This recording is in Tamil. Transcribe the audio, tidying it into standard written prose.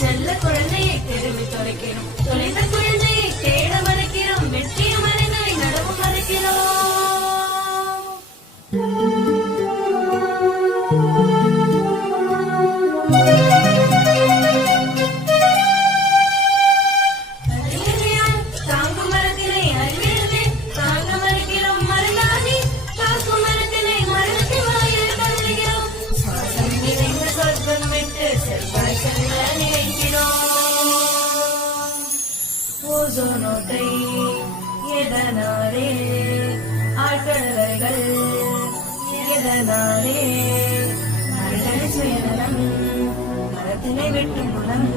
செல்ல குழந்தையை தெருவில் தொலைக்கிறோம். தொலைந்த குழந்தையை தேட மறைக்கிறோம். வெற்றிய மறைந்தாய் நடவும் மறைக்கிறோம். தாங்கும் மரத்தினை அறிவியலே தாங்க மறைக்கிறோம். மறந்தானே காக்கும் மரத்தினை மரணத்தை வாயில் தள்ளுகிறோம். சுவாசம் நிறைந்த சொர்க்கம் விட்டு செல்வாய் செல்ல நினைக்கிறோம். ஓசோனோட்டை எதனாலே ஆழ்கடல்கள் எதனாலே மரங்களை சுயநலம் மரத்தினை வெட்டும் குணம்